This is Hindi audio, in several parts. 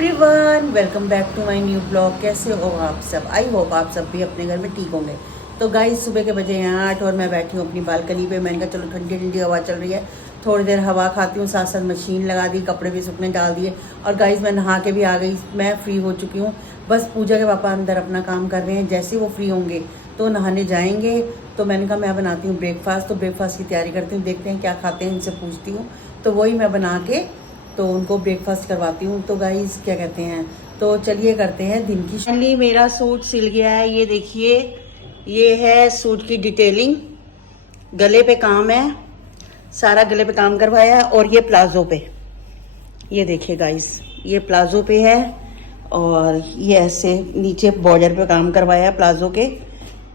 Everyone, welcome back to my new blog. कैसे हो आप सब? आई होप आप सब भी अपने घर में ठीक होंगे। तो गाइस, सुबह के बजे हैं 8 और मैं बैठी हूँ अपनी बालकनी पे। मैंने कहा चलो ठंडी ठंडी हवा चल रही है, थोड़ी देर हवा खाती हूँ। साथ साथ मशीन लगा दी, कपड़े भी सूखने डाल दिए। और गाइस, मैं नहा के भी आ गई, मैं फ्री हो चुकी हूँ। बस पूजा के पापा अंदर अपना काम कर रहे हैं, जैसे ही वो फ्री होंगे तो नहाने जाएंगे। तो मैंने कहा मैं बनाती हूँ ब्रेकफास्ट, तो ब्रेकफास्ट की तैयारी करती हूँ। देखते हैं क्या खाते हैं, इनसे पूछती हूँ। तो वही मैं बना के तो उनको ब्रेकफास्ट करवाती हूँ। तो गाइस क्या कहते हैं, तो चलिए करते हैं दिन की। फाइनली मेरा सूट सिल गया है, ये देखिए। ये है सूट की डिटेलिंग, गले पे काम है, सारा गले पे काम करवाया है। और ये प्लाजो पे, ये देखिए गाइस, ये प्लाजो पे है। और ये ऐसे नीचे बॉर्डर पे काम करवाया है प्लाजो के।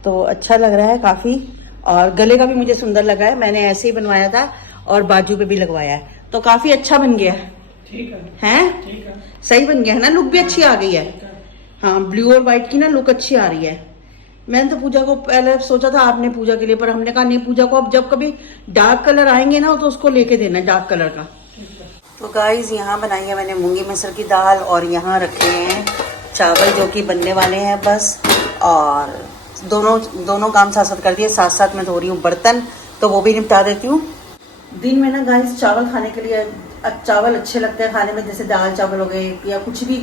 तो अच्छा लग रहा है काफ़ी। और गले का भी मुझे सुंदर लगा है, मैंने ऐसे ही बनवाया था। और बाजू पे भी लगवाया है, तो काफ़ी अच्छा बन गया है। ठीक है, हैं? ठीक है, सही बन गया है ना? लुक भी अच्छी आ गई है। हाँ, ब्लू और व्हाइट की ना लुक अच्छी आ रही है। मैंने तो पूजा को पहले सोचा था आपने पूजा के लिए, पर हमने कहा नहीं, पूजा को अब जब कभी डार्क कलर आएंगे ना तो उसको लेके देना डार्क कलर का। तो गाइस, यहाँ बनाई है मैंने मूंगी मसर की दाल, और यहाँ रखे हैं चावल जो कि बनने वाले हैं बस। और दोनों काम साथ साथ कर दिए। साथ साथ मैं धो रही हूँ बर्तन, तो वो भी निपटा देती हूँ। दिन में ना गाइस, चावल खाने के लिए चावल अच्छे लगते हैं खाने में, जैसे दाल चावल हो गए या कुछ भी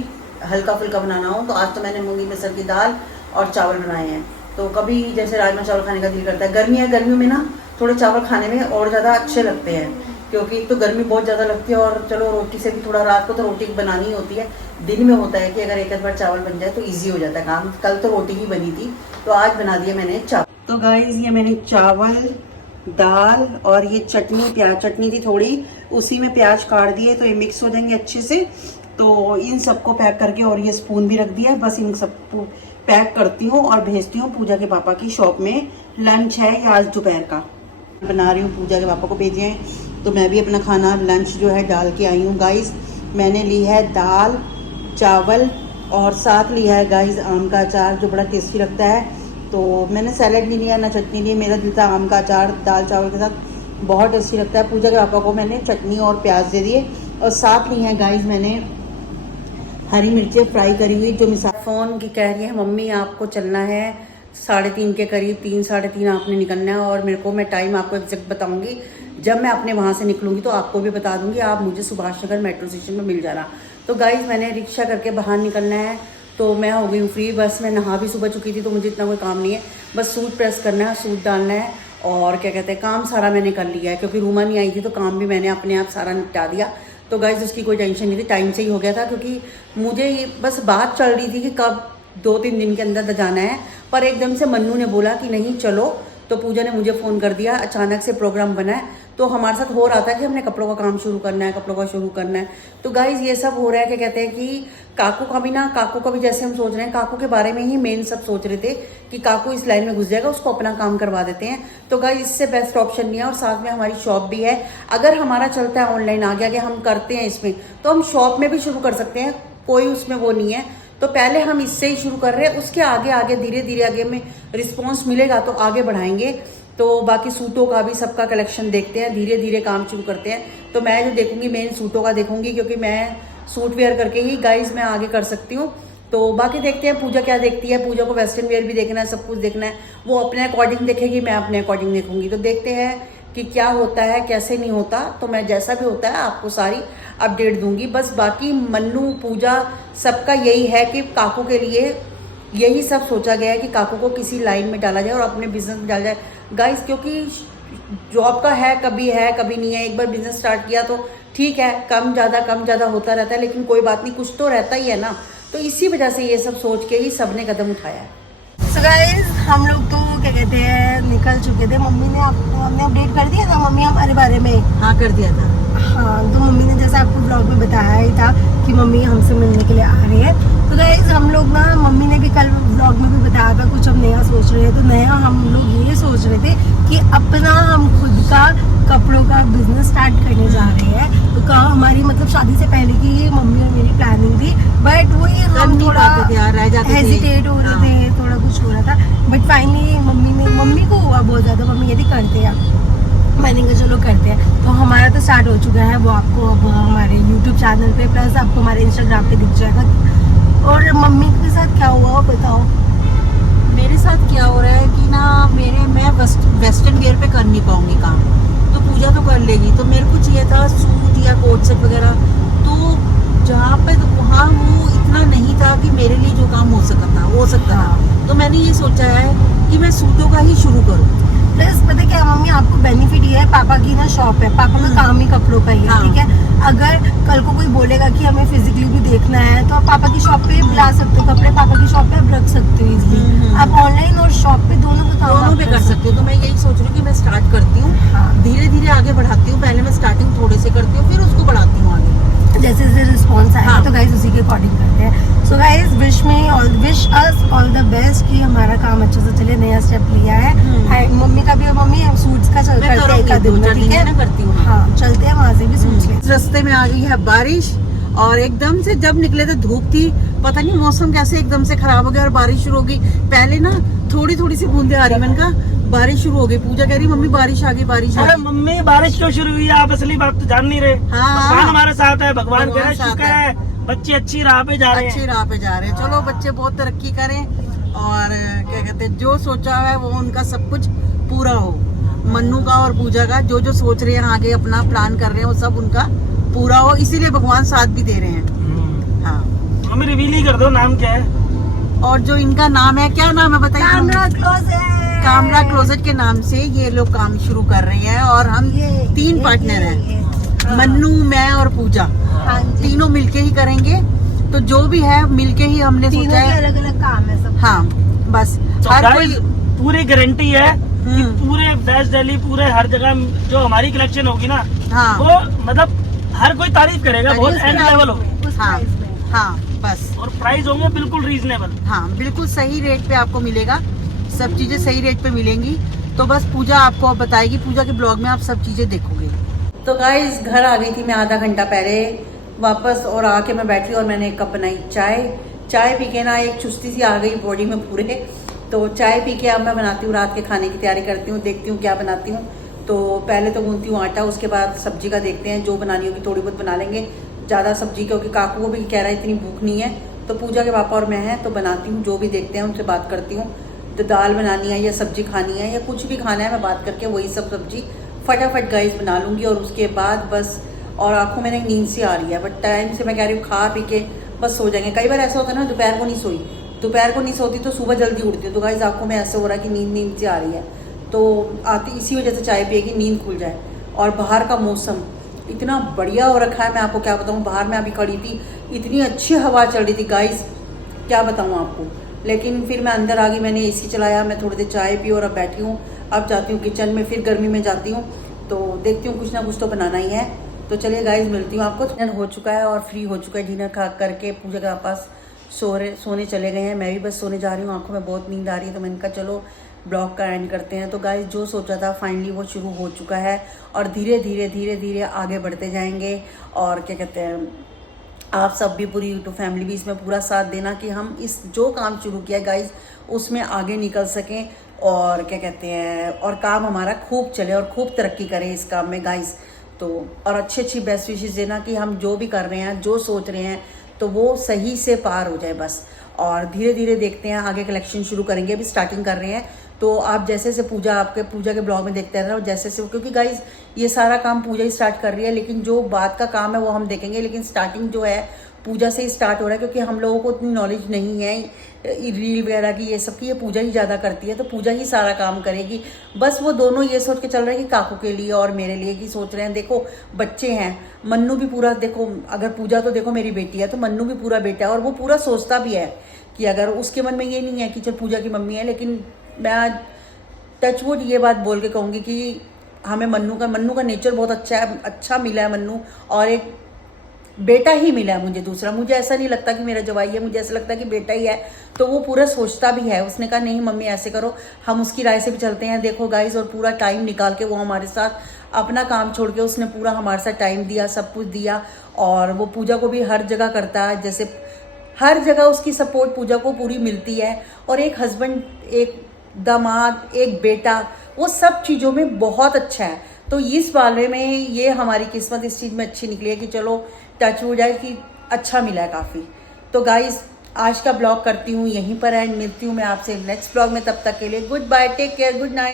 हल्का फुल्का बनाना हो। तो आज तो मैंने मूंगी मसर की दाल और चावल बनाए हैं। तो कभी जैसे राजमा चावल खाने का दिल करता है, गर्मी है, गर्मियों में ना थोड़े चावल खाने में और ज़्यादा अच्छे लगते हैं, क्योंकि एक तो गर्मी बहुत ज़्यादा लगती है। और चलो रोटी से भी थोड़ा, रात को तो रोटी बनानी ही होती है। दिन में होता है कि अगर एक बार चावल बन जाए तो ईजी हो जाता है काम। कल तो रोटी ही बनी थी, तो आज बना दिया मैंने चावल। तो गाइस, ये मैंने चावल, दाल और ये चटनी, प्याज चटनी थी थोड़ी, उसी में प्याज काट दिए तो ये मिक्स हो जाएंगे अच्छे से। तो इन सबको पैक करके, और ये स्पून भी रख दिया, बस इन सबको पैक करती हूँ और भेजती हूँ पूजा के पापा की शॉप में। लंच है ये आज दोपहर का बना रही हूँ, पूजा के पापा को भेजे हैं। तो मैं भी अपना खाना लंच जो है डाल के आई हूँ। गाइस, मैंने ली है दाल चावल और साथ लिया है गाइस आम का अचार, जो बड़ा टेस्टी लगता है। तो मैंने सैलेड नहीं लिया, ना चटनी ली, मेरा दिल था आम का अचार दाल चावल के साथ, बहुत टेस्टी लगता है। पूजा के पापा को मैंने चटनी और प्याज दे दिए। और साथ ली है गाइस मैंने हरी मिर्चें फ्राई करी हुई, जो मिसाल फ़ोन की कह रही है मम्मी आपको चलना है 3:30 के करीब, 3 साढ़े 3 आपने निकलना है। और मेरे को, मैं टाइम आपको एग्जैक्ट बताऊंगी जब मैं अपने वहाँ से निकलूंगी, तो आपको भी बता दूंगी। आप मुझे सुभाष नगर मेट्रो स्टेशन में मिल जाना। तो गाइस, मैंने रिक्शा करके बाहर निकलना है, तो मैं हो गई हूँ फ्री। बस मैं नहा भी सुबह चुकी थी, तो मुझे इतना कोई काम नहीं है। बस सूट प्रेस करना है, सूट डालना है, और क्या कहते हैं, काम सारा मैंने कर लिया है, क्योंकि रूमा नहीं आई थी तो काम भी मैंने अपने आप सारा निपटा दिया। तो गाइस, उसकी कोई टेंशन नहीं थी, टाइम से ही हो गया था। क्योंकि मुझे ये बस बात चल रही थी कि कब 2-3 दिन के अंदर जाना है, पर एकदम से मन्नू ने बोला कि नहीं चलो। तो पूजा ने मुझे फ़ोन कर दिया, अचानक से प्रोग्राम बना है। तो हमारे साथ हो रहा था कि हमने कपड़ों का काम शुरू करना है, कपड़ों का शुरू करना है। तो गाइज, ये सब हो रहा है, क्या कहते हैं कि काकू का भी जैसे हम सोच रहे हैं, काकू के बारे में ही मेन सब सोच रहे थे कि काकू इस लाइन में घुस जाएगा, उसको अपना काम करवा देते हैं। तो गाइज, इससे बेस्ट ऑप्शन नहीं है। और साथ में हमारी शॉप भी है, अगर हमारा चलता है ऑनलाइन आगे आगे हम करते हैं इसमें, तो हम शॉप में भी शुरू कर सकते हैं, कोई उसमें वो नहीं है। तो पहले हम इससे ही शुरू कर रहे हैं, उसके आगे आगे धीरे धीरे आगे में रिस्पॉन्स मिलेगा तो आगे बढ़ाएंगे। तो बाकी सूटों का भी सबका कलेक्शन देखते हैं, धीरे धीरे काम शुरू करते हैं। तो मैं जो देखूंगी मेन सूटों का देखूंगी, क्योंकि मैं सूट वेयर करके ही गाइज मैं आगे कर सकती हूँ। तो बाकी देखते हैं पूजा क्या देखती है। पूजा को वेस्टर्न वेयर भी देखना है, सब कुछ देखना है, वो अपने अकॉर्डिंग देखेगी, मैं अपने अकॉर्डिंग देखूंगी। तो देखते हैं कि क्या होता है, कैसे नहीं होता। तो मैं जैसा भी होता है आपको सारी अपडेट दूंगी। बस बाकी मन्नू, पूजा, सबका यही है कि काकू के लिए यही सब सोचा गया है कि काकू को किसी लाइन में डाला जाए और अपने बिजनेस में डाला जाए गाइस। क्योंकि जॉब का है कभी नहीं है। एक बार बिजनेस स्टार्ट किया तो ठीक है, कम ज़्यादा होता रहता है, लेकिन कोई बात नहीं, कुछ तो रहता ही है ना। तो इसी वजह से ये सब सोच के ही सबने कदम उठाया है। So guys, हम लोग तो क्या कहते हैं निकल चुके थे। मम्मी ने हमने अपडेट कर दिया था मम्मी हमारे बारे में। हाँ, कर दिया था। हाँ, तो मम्मी ने जैसे आपको ब्लॉग में बताया ही था कि मम्मी हमसे मिलने के लिए आ रही है। तो गाइस, हम लोग ना, मम्मी ने भी कल ब्लॉग में भी बताया था कुछ हम नया सोच रहे हैं। तो नया हम लोग ये सोच रहे थे कि अपना हम खुद का कपड़ों का बिजनेस स्टार्ट करने जा रहे हैं। तो हमारी मतलब शादी से पहले की ये मम्मी और मेरी प्लानिंग थी, बट वही हम थोड़ा हेजिटेट हो रहे थे, थोड़ा कुछ हो रहा था। बट फाइनली मम्मी को हुआ बहुत ज़्यादा, मम्मी कहती करते हैं। मैंने कहा चलो करते हैं। तो हमारा तो स्टार्ट हो चुका है, वो आपको अब हमारे यूट्यूब चैनल पे प्लस आपको हमारे इंस्टाग्राम पे दिख जाएगा। और मम्मी के साथ क्या हुआ बताओ। मेरे साथ क्या हो रहा है कि ना मैं वेस्टर्न वेयर पे कर नहीं पाऊंगी काम, तो पूजा तो कर लेगी। तो मेरे को चाहिए था सूट या कोट सेट वगैरह, तो जहाँ पे तो वहाँ वो इतना नहीं था कि मेरे लिए जो काम हो सकता था। तो मैंने ये सोचा है कि मैं सूटों का ही शुरू करूँ। प्लस पता क्या मम्मी, आपको बेनिफिट ये है, पापा की ना शॉप है, पापा का काम ही कपड़ों का ही है, ठीक है। अगर कल को कोई बोलेगा कि हमें फिजिकली भी देखना है तो आप पापा की शॉप पे ला सकते हो, कपड़े पापा की शॉप पे आप रख सकते हो इजीली। आप ऑनलाइन और शॉप पे दोनों का काम दोनों पे कर सकते हो। तो मैं यही सोच रही हूँ कि मैं स्टार्ट करती हूँ, धीरे धीरे आगे बढ़ाती हूँ। पहले मैं स्टार्टिंग थोड़े से करती हूँ, फिर उसको बढ़ाती हूँ आगे, जैसे जैसे रिस्पॉन्स आएगा। तो गाइस उसी के अकॉर्डिंग करते हैं। So guys wish us all the best कि हमारा काम अच्छे से चले, नया स्टेप लिया है। एंड मम्मी का भी, मम्मी हम सूट्स का करते हैं एक दिन में, ठीक है। करती हूँ। हाँ चलते हैं वहाँ से भी सूट्स ले। रास्ते में आ गई है बारिश, और एकदम से जब निकले थे धूप थी, पता नहीं मौसम कैसे एकदम से खराब हो गया और बारिश शुरू हो गई। पहले ना थोड़ी थोड़ी सी बूंदे आ रही, मैंने कहा बारिश शुरू हो गई। पूजा कह रही मम्मी बारिश आ गई, बारिश आ अरे गई। मम्मी बारिश क्यों शुरू हुई है, आप असली बात तो जान नहीं रहे। हाँ। भगवान हमारे साथ है, भगवान भगवान का साथ शुक्र है। है, बच्चे अच्छी राह पे जा रहे अच्छी हैं। राह पे जा रहे हैं। चलो बच्चे बहुत तरक्की करें, और क्या कहते हैं, जो सोचा है वो उनका सब कुछ पूरा हो। मन्नू का और पूजा का जो जो सोच रहे हैं, आगे अपना प्लान कर रहे हैं, वो सब उनका पूरा हो, इसीलिए भगवान साथ भी दे रहे हैं। हाँ, मम्मी रिवील ही कर दो नाम क्या है। और जो इनका नाम है, क्या नाम है बताइए। कामरा क्लोजेट के नाम से ये लोग काम शुरू कर रहे हैं, और हम 3 पार्टनर हैं, मन्नू, मैं और पूजा, तीनों मिलके ही करेंगे। तो जो भी है मिलके ही हमने सोचा है। अलग अलग काम है सब। हाँ बस तो हर guys, कोई पूरी गारंटी है कि पूरे वेस्ट दिल्ली, पूरे हर जगह जो हमारी कलेक्शन होगी ना, हाँ वो मतलब हर कोई तारीफ करेगा, बहुत एंड लेवल हो। हाँ हाँ बस और प्राइस होंगे बिल्कुल रीजनेबल। हाँ बिल्कुल सही रेट पे आपको मिलेगा, सब चीजें सही रेट पे मिलेंगी। तो बस पूजा आपको अब बताएगी, पूजा के ब्लॉग में आप सब चीजें देखोगे। तो गाइस घर आ गई थी मैं आधा घंटा पहले वापस, और आके मैं बैठी और मैंने एक कप बनाई चाय पी के ना एक चुस्ती सी आ गई बॉडी में पूरे। तो चाय पी के अब मैं बनाती हूँ रात के खाने की तैयारी करती हूँ, देखती हूँ क्या बनाती हूँ। तो पहले तो गूंथती हूँ आटा, उसके बाद सब्जी का देखते हैं, जो बनानी होगी थोड़ी बहुत बना लेंगे, ज़्यादा सब्जी क्योंकि काकू को भी कह रहा है इतनी भूख नहीं है। तो पूजा के पापा और मैं हैं, तो बनाती हूँ, जो भी देखते हैं उनसे बात करती हूँ। तो दाल बनानी है या सब्जी खानी है या कुछ भी खाना है, मैं बात करके वही सब सब्जी फटाफट गाइस बना लूँगी। और उसके बाद बस, और आंखों में नींद सी आ रही है, बट टाइम से मैं कह रही हूँ खा पी के बस सो जाएंगे। कई बार ऐसा होता है ना, दोपहर को नहीं सोती तो सुबह जल्दी उठती हूँ। तो गाइस आंखों में ऐसे हो रहा है कि नींद सी आ रही है, तो आती इसी वजह से चाय पिएगी, नींद खुल जाए। और बाहर का मौसम इतना बढ़िया हो रखा है, मैं आपको क्या बताऊँ। बाहर में अभी खड़ी थी, इतनी अच्छी हवा चल रही थी गाइस, क्या बताऊँ आपको। लेकिन फिर मैं अंदर आ गई, मैंने एसी चलाया, मैं थोड़ी देर चाय पी और अब बैठी हूँ। अब जाती हूँ किचन में, फिर गर्मी में जाती हूँ, तो देखती हूँ कुछ ना कुछ तो बनाना ही है। तो चलिए गाइस मिलती हूँ आपको। डिनर हो चुका है और फ्री हो चुका है, डिनर खा करके पूजा के पास सोने चले गए हैं। मैं भी बस सोने जा रही हूँ, आंखों में बहुत नींद आ रही है। तो मैंने कहा चलो ब्लॉग का एंड करते हैं। तो गाइस जो सोचा था फाइनली वो शुरू हो चुका है, और धीरे धीरे आगे बढ़ते जाएंगे। और क्या कहते हैं, आप सब भी, पूरी यूट्यूब फैमिली भी इसमें पूरा साथ देना कि हम इस जो काम शुरू किया गाइस उसमें आगे निकल सकें, और क्या कहते हैं, और काम हमारा खूब चले और खूब तरक्की करें इस काम में गाइस। तो और अच्छी बेस्ट विशेष देना कि हम जो भी कर रहे हैं, जो सोच रहे हैं, तो वो सही से पार हो जाए बस। और धीरे धीरे देखते हैं, आगे कलेक्शन शुरू करेंगे, अभी स्टार्टिंग कर रहे हैं। तो आप जैसे से पूजा के ब्लॉग में देखते हैं, जैसे से, क्योंकि गाइज ये सारा काम पूजा ही स्टार्ट कर रही है, लेकिन जो बात का काम है वो हम देखेंगे। लेकिन स्टार्टिंग जो है पूजा से ही स्टार्ट हो रहा है, क्योंकि हम लोगों को उतनी नॉलेज नहीं है रील वगैरह की, ये सब की, ये पूजा ही ज़्यादा करती है। तो पूजा ही सारा काम करेगी। बस वो दोनों ये सोच के चल रहे हैं कि काकू के लिए और मेरे लिए कि सोच रहे हैं, देखो बच्चे हैं, मन्नू भी पूरा, देखो अगर पूजा तो देखो मेरी बेटी है, तो मन्नू भी पूरा बेटा है, और वो पूरा सोचता भी है कि अगर उसके मन में ये नहीं है कि चल पूजा की मम्मी है। लेकिन मैं आज टचवुड ये बात बोल के कहूँगी कि हमें मन्नू का नेचर बहुत अच्छा मिला है मन्नू, और एक बेटा ही मिला है मुझे। दूसरा मुझे ऐसा नहीं लगता कि मेरा जवाई है, मुझे ऐसा लगता है कि बेटा ही है। तो वो पूरा सोचता भी है। उसने कहा नहीं मम्मी ऐसे करो, हम उसकी राय से भी चलते हैं। देखो गाइस, और पूरा टाइम निकाल के वो हमारे साथ, अपना काम छोड़ के उसने पूरा हमारे साथ टाइम दिया, सब कुछ दिया। और वो पूजा को भी हर जगह करता है, जैसे हर जगह उसकी सपोर्ट पूजा को पूरी मिलती है। और एक हस्बैंड, एक दामाद, एक बेटा, वो सब चीज़ों में बहुत अच्छा है। तो इस वाले में ये हमारी किस्मत इस चीज़ में अच्छी निकली है कि चलो टच हो जाए कि अच्छा मिला है काफ़ी। तो गाइज आज का ब्लॉग करती हूँ यहीं पर एंड, मिलती हूँ मैं आपसे नेक्स्ट ब्लॉग में। तब तक के लिए goodbye, take care, good night.